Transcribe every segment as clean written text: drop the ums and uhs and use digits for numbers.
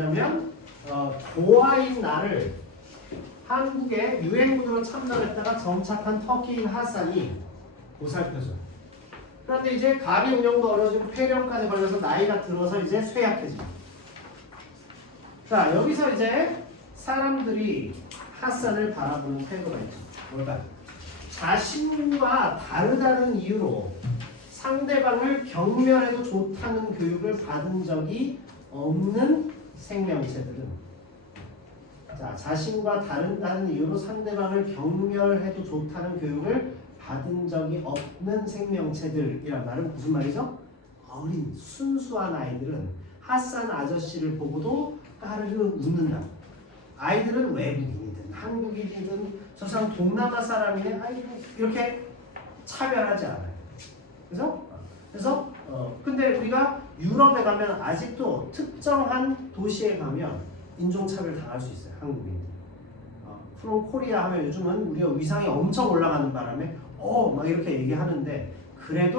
왜냐면 고아인 나를 한국에 유행군으로 참전했다가 정착한 터키인 하산이 보살펴줘요. 그런데 이제 가비 운영도 어려지고 폐렴까지 걸려서 나이가 들어서 이제 쇠약해집니다. 자, 여기서 이제 사람들이 하산을 바라보는 태도가 있죠. 뭘까요? 자신과 다르다는 이유로 상대방을 경멸해도 좋다는 교육을 받은 적이 없는 생명체들은, 자, 자신과 다르다는 이유로 상대방을 경멸해도 좋다는 교육을 받은 적이 없는 생명체들이란 말은 무슨 말이죠? 어린 순수한 아이들은 핫산 아저씨를 보고도 까르르 웃는다. 아이들은 외국인이든 한국인이든 저 사람 동남아 사람이네, 아이고 이렇게 차별하지 않아요. 그래서 근데 우리가 유럽에 가면 아직도 특정한 도시에 가면 인종차별 당할 수 있어요. 한국인들. 프롬 코리아 하면 요즘은 우리가 위상이 엄청 올라가는 바람에 막 이렇게 얘기하는데 그래도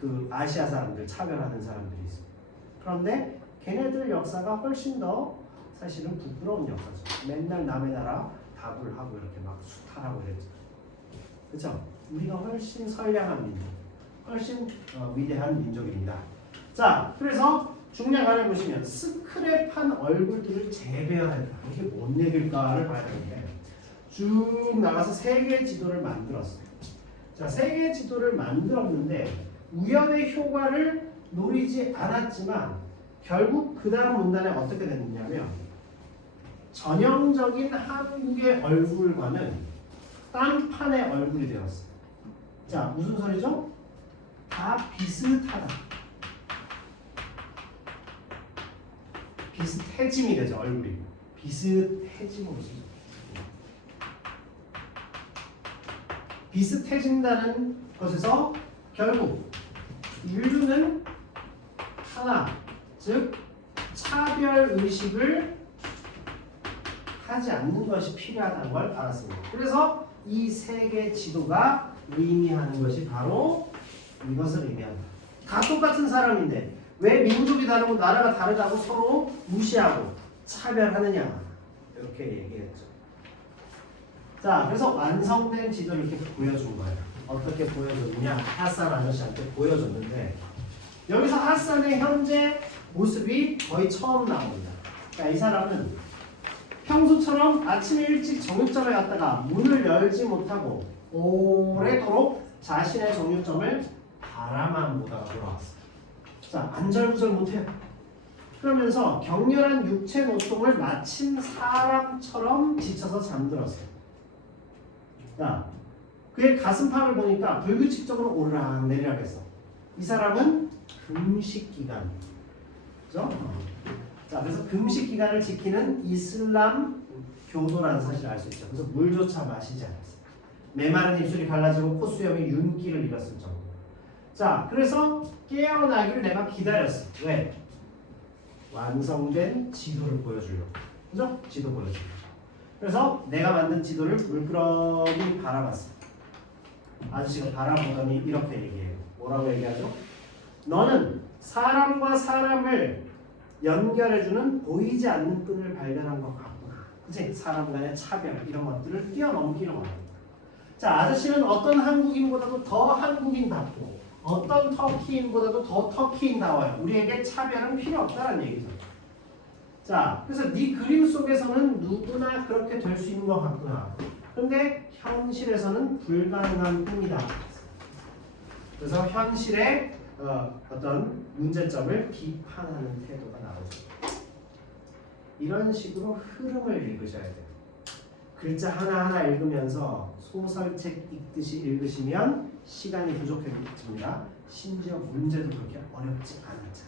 그 아시아 사람들 차별하는 사람들이 있어요. 그런데 걔네들 역사가 훨씬 더 사실은 부끄러운 역사죠. 맨날 남의 나라 답을 하고 이렇게 막 수탈하고 이랬죠. 그렇죠? 우리가 훨씬 선량한 민족, 훨씬 위대한 민족입니다. 자, 그래서 중량안을 보시면 스크랩한 얼굴들을 재배열했다. 이게 뭔 얘기일까를 봐야 되는데 쭉 나가서 세계 지도를 만들었어요. 자, 세계 지도를 만들었는데 우연의 효과를 노리지 않았지만 결국 그 다음 문단에 어떻게 됐느냐면 전형적인 한국의 얼굴과는 딴판의 얼굴이 되었어요. 자, 무슨 소리죠? 다 비슷하다. 비슷해짐이 되죠, 얼굴이. 비슷해짐으로 쓰죠. 비슷해진다는 것에서 결국 인류는 하나, 즉 차별의식을 하지 않는 것이 필요하다는 걸 알았습니다. 그래서 이 세계 지도가 의미하는 것이 바로 이것을 의미한다. 다 똑같은 사람인데 왜 민족이 다르고 나라가 다르다고 서로 무시하고 차별하느냐, 이렇게 얘기했죠. 자, 그래서 완성된 지도를 이렇게 보여준 거예요. 어떻게 보여줬느냐, 핫산 아저씨한테 보여줬는데 여기서 핫산의 현재 모습이 거의 처음 나옵니다. 그러니까 이 사람은 평소처럼 아침 일찍 정육점에 갔다가 문을 열지 못하고 오래도록 자신의 정육점을 바라만 보다가 돌아왔어요. 자, 안절부절 못해요. 그러면서 격렬한 육체 노동을 마친 사람처럼 지쳐서 잠들었어요. 자, 그의 가슴팍을 보니까 불규칙적으로 오르락 내리락 했어. 이 사람은 금식기간. 그죠? 자, 그래서 금식기간을 지키는 이슬람 교도라는 사실을 알 수 있죠. 그래서 물조차 마시지 않았어요. 메마른 입술이 갈라지고 콧수염이 윤기를 잃었을 정도. 자, 그래서 깨어나기를 내가 기다렸어. 왜? 완성된 지도를 보여주려고. 그죠? 지도 보여주려고. 그래서 내가 만든 지도를 물끄러미 바라봤어. 아저씨가 바라보더니 이렇게 얘기해요. 뭐라고 얘기하죠? 너는 사람과 사람을 연결해주는 보이지 않는 끈을 발견한 것 같구나. 그치? 사람 간의 차별 이런 것들을 뛰어넘기는 거예요. 자, 아저씨는 어떤 한국인보다도 더 한국인답고 어떤 터키인보다도 더 터키인다워요. 우리에게 차별은 필요 없다는 얘기죠. 자, 그래서 네 그림 속에서는 누구나 그렇게 될 수 있는 것 같구나. 근데 현실에서는 불가능한 꿈이다. 그래서 현실의 어떤 문제점을 비판하는 태도가 나오죠. 이런 식으로 흐름을 읽으셔야 돼요. 글자 하나하나 읽으면서 소설책 읽듯이 읽으시면 시간이 부족해집니다. 심지어 문제도 그렇게 어렵지 않았죠.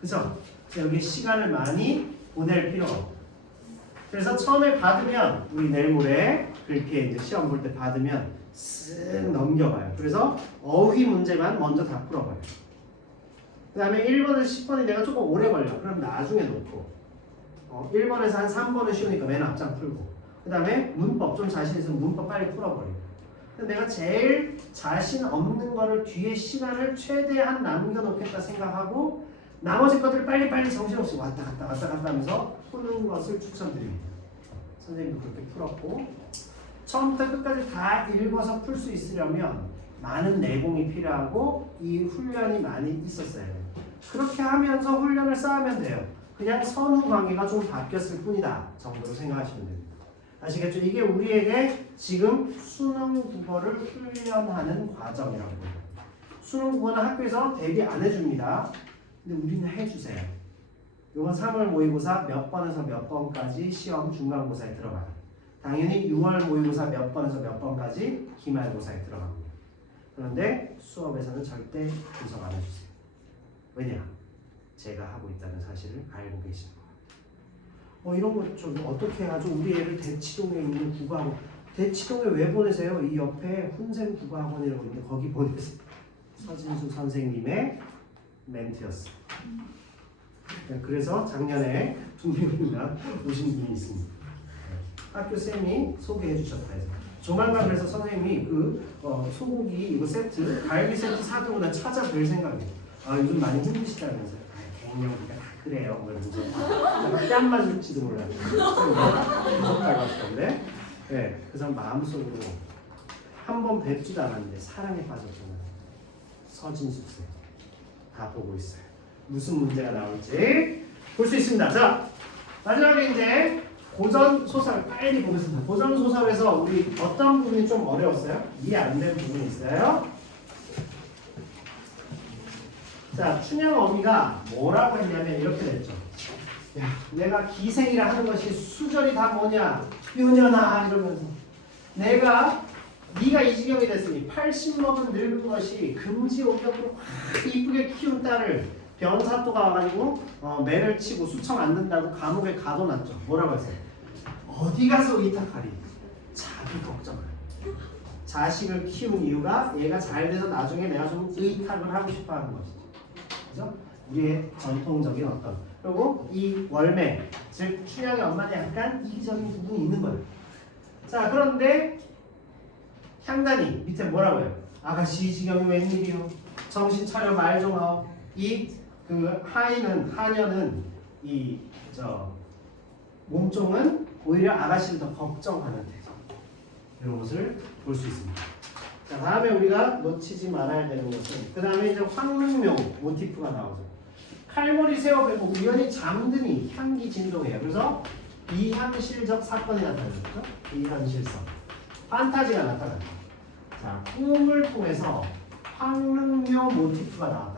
그죠? 여기 시간을 많이 보낼 필요가 없고. 그래서 처음에 받으면 우리 내일 모레 그렇게 이제 시험 볼 때 받으면 쓱 넘겨봐요. 그래서 어휘 문제만 먼저 다 풀어봐요. 그 다음에 1번에서 10번이 내가 조금 오래 걸려. 그럼 나중에 놓고 1번에서 한 3번은 쉬우니까 맨 앞장 풀고 그 다음에 문법 좀 자신 있으면 문법 빨리 풀어버리고 내가 제일 자신 없는 거를 뒤에 시간을 최대한 남겨놓겠다 생각하고 나머지 것들을 빨리빨리 정신없이 왔다 갔다 하면서 푸는 것을 추천드립니다. 선생님도 그렇게 풀었고 처음부터 끝까지 다 읽어서 풀 수 있으려면 많은 내공이 필요하고 이 훈련이 많이 있었어야 돼요. 그렇게 하면서 훈련을 쌓으면 돼요. 그냥 선후 관계가 좀 바뀌었을 뿐이다 정도로 생각하시면 됩니다. 아시겠죠? 이게 우리에게 지금 수능 국어를 훈련하는 과정이라고 해요. 수능 국어는 학교에서 대비 안 해줍니다. 근데 우리는 해주세요. 이건 3월 모의고사 몇 번에서 몇 번까지 시험 중간고사에 들어가요. 당연히 6월 모의고사 몇 번에서 몇 번까지 기말고사에 들어갑니다. 그런데 수업에서는 절대 분석 안 해주세요. 왜냐? 제가 하고 있다는 사실을 알고 계시는 거예요. 이런 거 좀 어떻게 하죠? 우리 애를 대치동에 있는 국어학원, 대치동에 왜 보내세요? 이 옆에 훈샘 국어학원이라고 있는데 거기 보내세요. 서진수 선생님의 멘트였어요. 그래서 작년에 두 명이나 오신 분이 있습니다. 학교 쌤이 소개해 주셨다 해서 조만간 그래서 선생님이 소고기 이거 세트 갈비 세트 사두고 나 찾아뵐 생각이에요. 요즘 많이 힘드시다면서요. 갱년기가 다 그래요. 그래서 뺨 맞을지도 몰라요. 못 닮았을 건데. 네, 그래서 마음속으로 한 번 뵙지도 않았는데 사랑에 빠졌잖아요. 서진수 쌤 다 보고 있어요. 무슨 문제가 나올지 볼 수 있습니다. 자, 마지막에 이제 고전 소설 빨리 보겠습니다. 고전 소설에서 우리 어떤 부분이 좀 어려웠어요? 이해 안 되는 부분이 있어요? 자, 춘향 어미가 뭐라고 했냐면 이렇게 됐죠. 야, 내가 기생이라 하는 것이 수절이 다 뭐냐? 요년아 이러면서 네가 이 지경이 됐으니 80 먹은 늙은 것이 금지옥역으로 이쁘게 키운 딸을 변사또가 와가지고 매를 치고 수청 안 된다고 감옥에 가둬놨죠. 뭐라고 했어요? 어디 가서 의탁하리? 자기 걱정을. 자식을 키운 이유가 얘가 잘 돼서 나중에 내가 좀 의탁을 하고 싶어하는 것이죠. 그죠? 우리의 전통적인 어떤 그리고 이 월매 즉 춘향의 엄마는 약간 이기적인 부분이 있는 거예요. 자 그런데 향단이 밑에 뭐라고 해요? 아가씨 이 지경이 웬일이요? 정신 차려 말 좀 하오. 하녀는 몸종은 오히려 아가씨를 더 걱정하는 태도. 이런 것을 볼 수 있습니다. 자, 다음에 우리가 놓치지 말아야 되는 것은 그 다음에 이제 황릉묘 모티프가 나오죠. 칼머리 세워배고 우연히 잠드니 향기 진동해요. 그래서 비현실적 사건이 나타나죠. 비현실성. 판타지가 나타납니다. 자, 꿈을 통해서 황릉묘 모티프가 나왔다.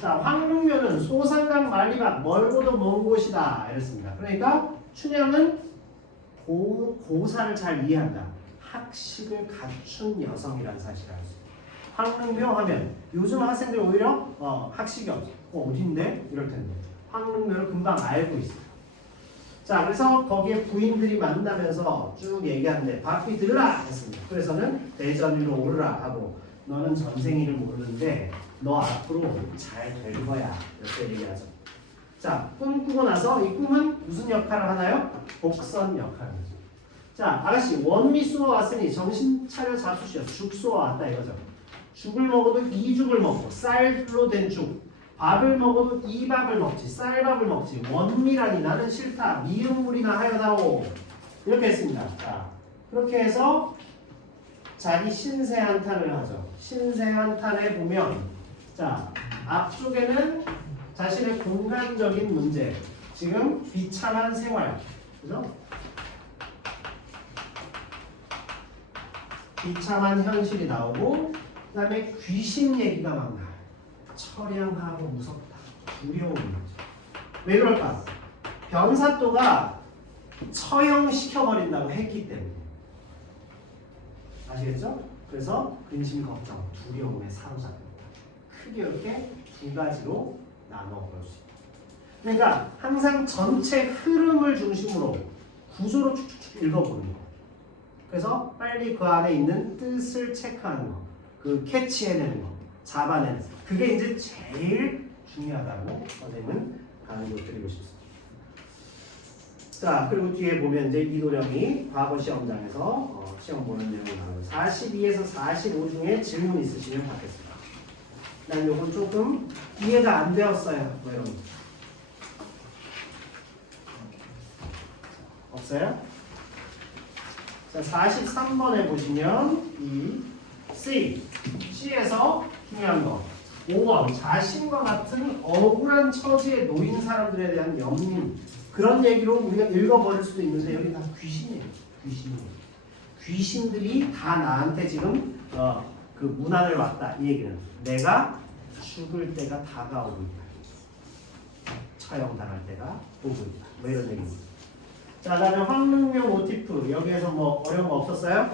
자, 황릉묘는 소산강 만리밖 멀고도 먼 곳이다 이랬습니다. 그러니까 춘향은 고사를 잘 이해한다. 학식을 갖춘 여성이라는 사실을 알 수 있어요. 황릉묘 하면 요즘 학생들 오히려 학식이 없어. 어딘데? 이럴 텐데 황릉묘를 금방 알고 있어요. 자, 그래서 거기에 부인들이 만나면서 쭉 얘기하는데 바삐 들라 했습니다. 그래서는 대전 위로 오르라 하고 너는 전생일을 모르는데 너 앞으로 잘 될 거야 이렇게 얘기하죠. 자, 꿈 꾸고 나서 이 꿈은 무슨 역할을 하나요? 복선 역할이죠. 자, 아가씨 원미 쏘아 왔으니 정신 차려 잡수시오. 죽 쏘아 왔다 이거죠. 죽을 먹어도 이죽을 먹고 쌀로 된 죽, 밥을 먹어도 이 밥을 먹지 쌀밥을 먹지 원미라니 나는 싫다 미음물이나 하여다오 이렇게 했습니다. 자, 그렇게 해서 자기 신세 한탄을 하죠. 신세 한탄에 보면 자, 앞쪽에는 자신의 공간적인 문제, 지금 비참한 생활, 그죠? 비참한 현실이 나오고, 그 다음에 귀신 얘기가 막 나와요. 처량하고 무섭다, 두려운 거죠. 왜 그럴까? 변사또가 처형시켜버린다고 했기 때문에. 아시겠죠? 그래서 근심, 걱정, 두려움에 사로잡힌다. 크게 이렇게 두 가지로 나눠 볼 수 있다. 그러니까 항상 전체 흐름을 중심으로 구조로 쭉쭉쭉 읽어보는 거. 그래서 빨리 그 안에 있는 뜻을 체크하는 거, 그 캐치해내는 거, 잡아내는 거. 그게 이제 제일 중요하다고 선생님은 강조 드리고 싶습니다. 자, 그리고 뒤에 보면 이제 이도령이 과거 시험장에서 시험 보는 내용이 나와요. 42에서 45 중에 질문 있으시면 받겠습니다. 난 요건 조금 이해가 안 되었어요. 뭐 이런 거. 없어요? 자, 43번에 보시면 이 C에서 중요한 거 5번 자신과 같은 억울한 처지에 놓인 사람들에 대한 연민 그런 얘기로 우리가 읽어버릴 수도 있는데 여기 다 귀신이에요. 귀신들이 다 나한테 지금 그 문안을 왔다 이 얘기는 내가 죽을 때가 다가오고 있다. 처형당할 때가 오고 있다. 뭐 이런 얘기입니다. 자, 다음에 황릉명 모티프 여기에서 뭐 어려운 거 없었어요?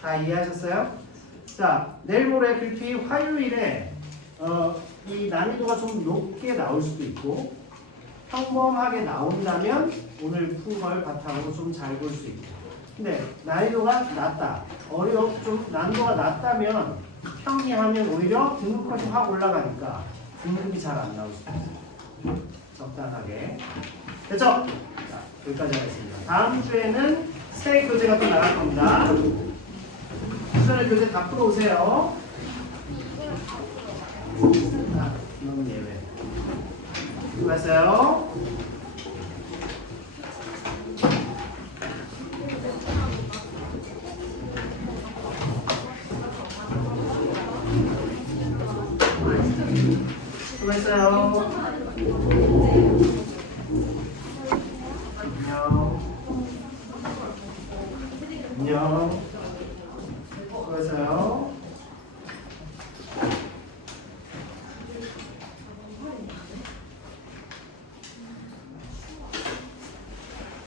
다 이해하셨어요? 자, 내일 모레 특히 화요일에 이 난이도가 좀 높게 나올 수도 있고 평범하게 나온다면 오늘 푼 걸 바탕으로 좀 잘 볼 수 있고 근데 난이도가 낮다 좀 난이도가 낮다면 평이하면 오히려 등급컷이 확 올라가니까 등급이 잘 안 나올 수도 있어요. 적당하게 됐죠? 자, 여기까지 하겠습니다. 다음 주에는 새 교재가 또 나갈 겁니다. 수전의 교재 다 풀어오세요. 이건 예외. 수고하셨어요. 수고하셨어요. 안녕. 안녕. 수고하셨어요.